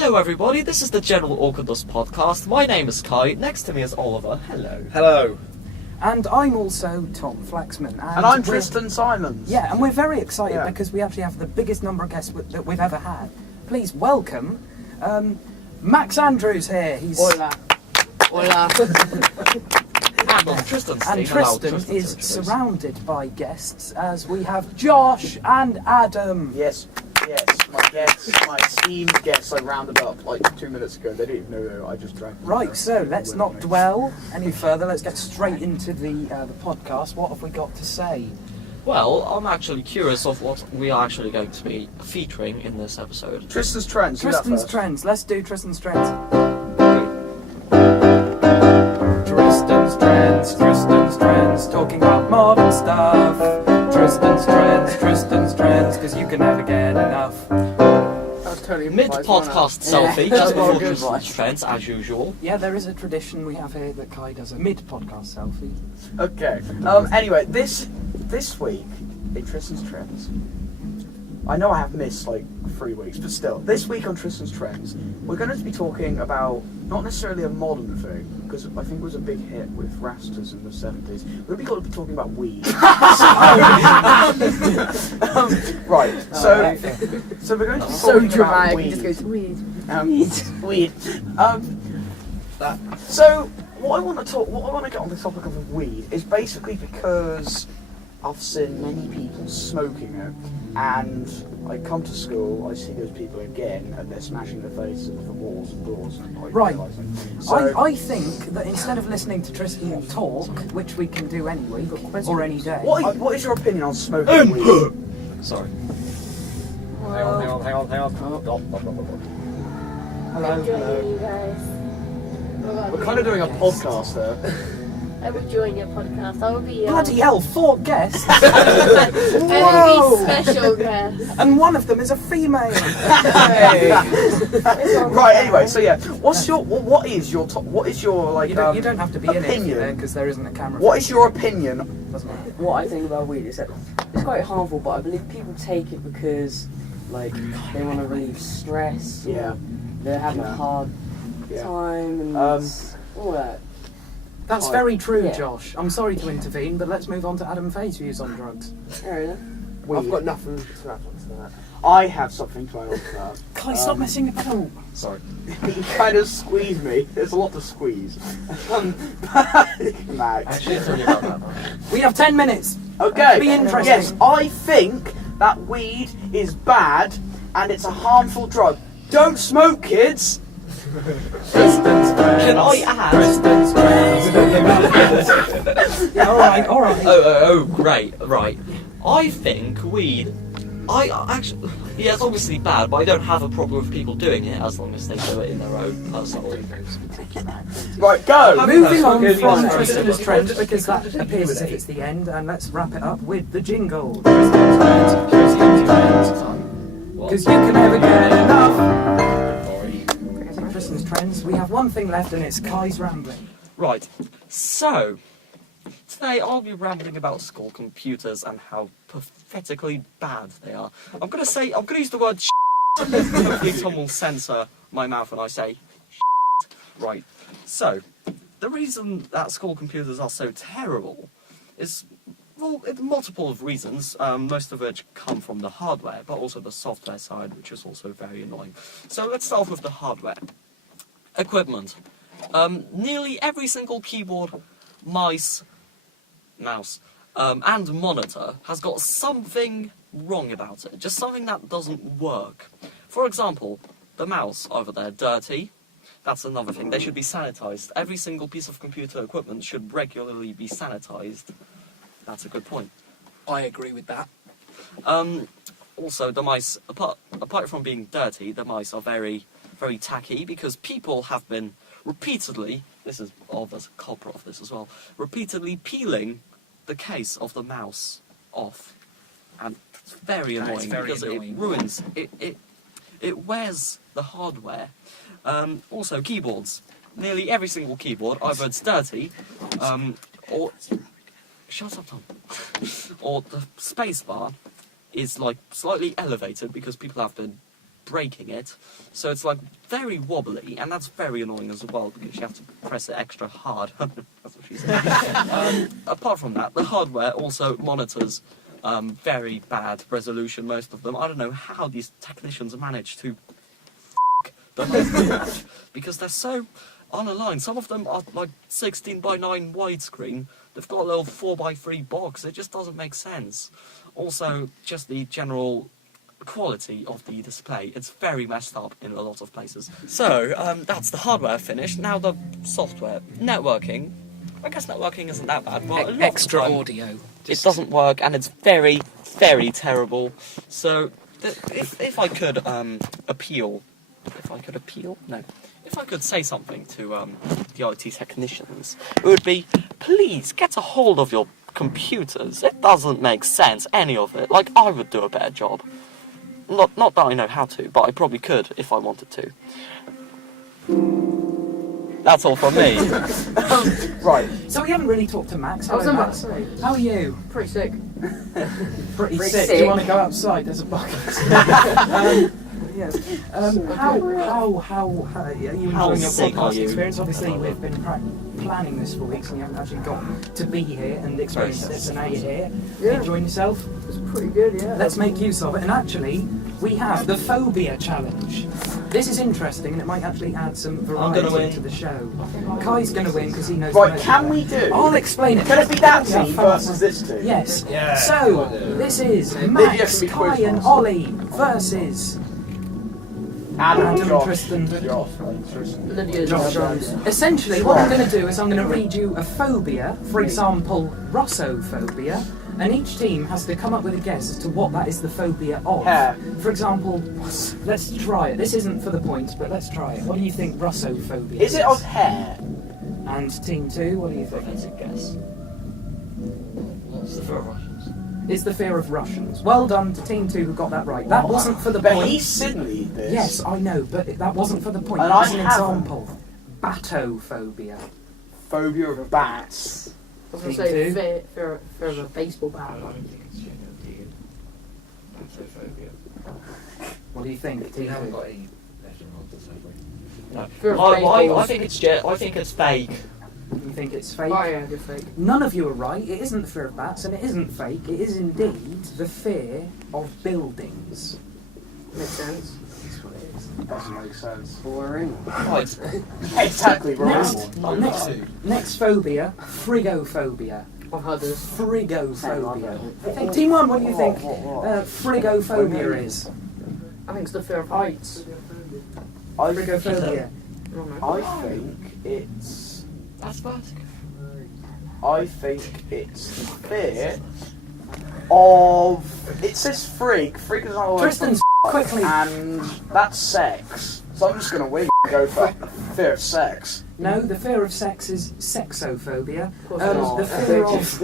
Hello everybody, this is the General Awkwardness Podcast. My name is Kai, next to me is Oliver. Hello. Hello. And I'm also Tom Flaxman. And I'm Tristan Simons. Yeah, and we're very excited because we actually have the biggest number of guests that we've ever had. Please welcome Max Andrews here. He's Hola. Hola. And on Tristan's team, and hello, Tristan is Tristan. surrounded by guests as we have Josh and Adam. Yes, my esteemed guests I rounded up like 2 minutes ago. They didn't even know who I just drank. Right, so let's not dwell any further. Let's get straight into the podcast. What have we got to say? Well, I'm actually curious of what we are actually going to be featuring in this episode. Tristan's Trends. Tristan's Trends. Let's do Tristan's Trends. Tristan's Trends, talking about modern stuff. Tristan's Trends, because you can never get enough. Totally Mid-podcast selfie, just Yeah. before Good Tristan's advice. Trends, as usual. Yeah, there is a tradition we have here that Kai does a mid-podcast selfie. Okay. Anyway, this week in Tristan's Trends, I know I have missed like 3 weeks, but still, this week on Tristan's Trends, we're going to be talking about not necessarily a modern thing, because I think it was a big hit with Rastas in the 70s. We're going to be talking about weed. Right. So we're going to be So talking dramatic. about He weed. just goes weed. Weed. So what I want to get on the topic of weed is basically because I've seen many people smoking it, and I come to school, I see those people again, and they're smashing their faces into the walls and doors. And I Right. realise it. So, I think that instead of listening to Tristan talk, which we can do any week or any day. what is your opinion on smoking weed? Sorry. Hang on. Hello. Enjoying you guys. We're kind of doing a podcast there. I will join your podcast. I will be Bloody hell, 4 guests! I will Whoa! be special guest. And one of them is a female! Right. Anyway, so yeah, what is your like? You don't have to be opinion. in it because there isn't a camera. What is your opinion? Doesn't matter. What I think about weed is that it's quite harmful, but I believe people take it because, like, they want to relieve stress. or Yeah. They're having Yeah. a hard Yeah. time and all that. That's Oh, very true, yeah. Josh. I'm sorry to intervene, but let's move on to Adam Faye's views on drugs. Fair enough. Weed. I've got nothing to add on to that. I have something to add on to that. Kai, stop messing about. Sorry. You kind of squeezed me. There's a lot to squeeze. Max. Actually, I'll tell you about that. We have 10 minutes. Okay. Be interesting. Yes, I think that weed is bad and it's a harmful drug. Don't smoke, kids. Tristan's friends. Can I add? Tristan's friends. Yeah, alright. Oh, great, right. I think weed. Actually, yeah, it's obviously bad, but I don't have a problem with people doing it as long as they do it in their own personal. Right, go. Moving on Okay, from fine. Tristan's trends, because that appears as if it's the end, and let's wrap it up with the jingle. Tristan's trends. Because you can never get enough. Tristan's trends. We have one thing left, and it's Kai's rambling. Right, so today I'll be rambling about school computers and how pathetically bad they are. I'm gonna use the word hopefully Tom will censor my mouth when I say Right, so the reason that school computers are so terrible is, well, multiple of reasons, most of which come from the hardware, but also the software side, which is also very annoying. So let's start off with the hardware. Equipment. Nearly every single keyboard, mouse, and monitor has got something wrong about it, just something that doesn't work. For example, the mouse over there, dirty. That's another thing. They should be sanitized. Every single piece of computer equipment should regularly be sanitized. That's a good point. I agree with that. Also, the mice, apart from being dirty, the mice are very, very tacky because people have been repeatedly, there's a culprit of this as well, repeatedly peeling the case of the mouse off. And it's very annoying because it ruins, it wears the hardware. Also, keyboards. Nearly every single keyboard, either it's dirty, or... Shut up, Tom. Or the spacebar is like slightly elevated because people have been breaking it. So it's like very wobbly, and that's very annoying as well because you have to press it extra hard. That's what she said. Apart from that, the hardware also monitors very bad resolution, most of them. I don't know how these technicians manage to the hardware because they're so unaligned. Some of them are like 16:9 widescreen. They've got a little 4:3 box. It just doesn't make sense. Also, just the general quality of the display. It's very messed up in a lot of places. So, that's the hardware finished. Now the software. Networking. I guess networking isn't that bad, but a lot of the Extra time audio. it doesn't work, and it's very, very terrible. So, if I could appeal... If I could say something to the IT technicians, it would be, please get a hold of your computers. It doesn't make sense, any of it. Like, I would do a better job. Not that I know how to, but I probably could if I wanted to. That's all from me. Right. So we haven't really talked to Max. I was Hello, about Max. to say, How are you? pretty sick. Pretty Pretty sick. Do you sick. want to go outside? There's a bucket. Yes. How are you How enjoying your sick are podcast you? experience? Obviously, we've been planning this for weeks, and you haven't actually got to be here and experience this. And now you're here. Yeah. Enjoying yourself? It's pretty good, yeah. Let's make use of it. And actually, we have the phobia challenge. This is interesting, and it might actually add some gonna variety win. to the show. Kai's going to win because he knows. Right, the can we measure. do? I'll explain it. Can it be that Yeah, team fun. versus this team? Yes. Yeah. So, this is Lydia Max, can be Kai quiz and master. Ollie versus Adam, Adam, Josh, Tristan. Josh, Tristan. Lydia Josh. Jones. Essentially, what I'm going to do is I'm going to read you a phobia, for example, Russophobia, and each team has to come up with a guess as to what that is the phobia of. Hair. For example, let's try it. This isn't for the points, but let's try it. What do you think Russophobia Is it of hair? And Team 2, what do you think? That's a guess. What's the fear of Russians? Is the fear of Russians. Well done to Team 2 who got that right. That wasn't for the But point. he's Sydney, this. Yes, I know, but that wasn't for the point. And That was I an haven't. example. Batophobia. Phobia of bats. I was going Team to say two. fear of a baseball bat. it's genuinely batophobia. What do you think? We Team haven't 2? got any left and answers, have we? No. Fear of I baseballs. think it's fake. You think it's fake? Oh yeah, you're fake. None of you are right. It isn't the fear of bats, and it isn't fake. It is indeed the fear of buildings. Makes sense. That's what it is. Doesn't make sense. Boring. Right. Exactly, Next, right. next phobia, frigophobia. I've heard this. Frigophobia. Okay, Team 1, what do you think frigophobia is? I think it's the fear of heights. Frigophobia. I don't know. I think it's. That's vertigo. I think it's the fear of. It says freak. Freak is not a word Tristan's for quickly. and that's sex. So I'm just gonna win and go for fear of sex. No, the fear of sex is sexophobia. course The not. fear of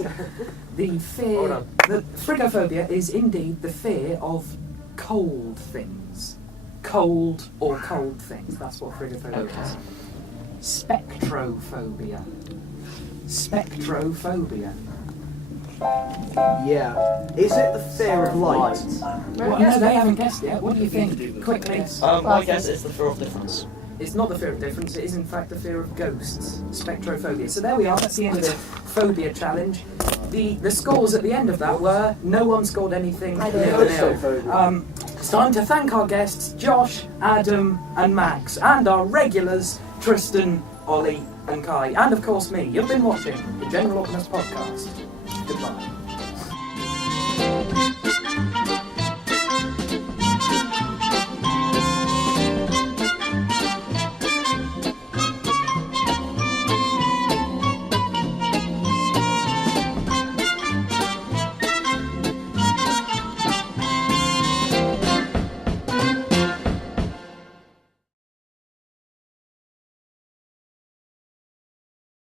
the Hold fear. on. The frigophobia is indeed the fear of cold things. Cold or cold things. That's what frigophobia is. Spectrophobia. Spectrophobia. Yeah. Is it the fear of light? Well, no, they haven't guessed yet. What do you think? Quickly. My guess is the fear of difference. It's not the fear of difference, it is in fact the fear of ghosts. Spectrophobia. So there we are, that's the end of the phobia challenge. The scores at the end of that were no one scored anything. I did. 0-0. It's time to thank our guests, Josh, Adam, and Max, and our regulars, Tristan, Ollie, and Kai, and of course me. You've been watching the General Optimist Podcast. Goodbye.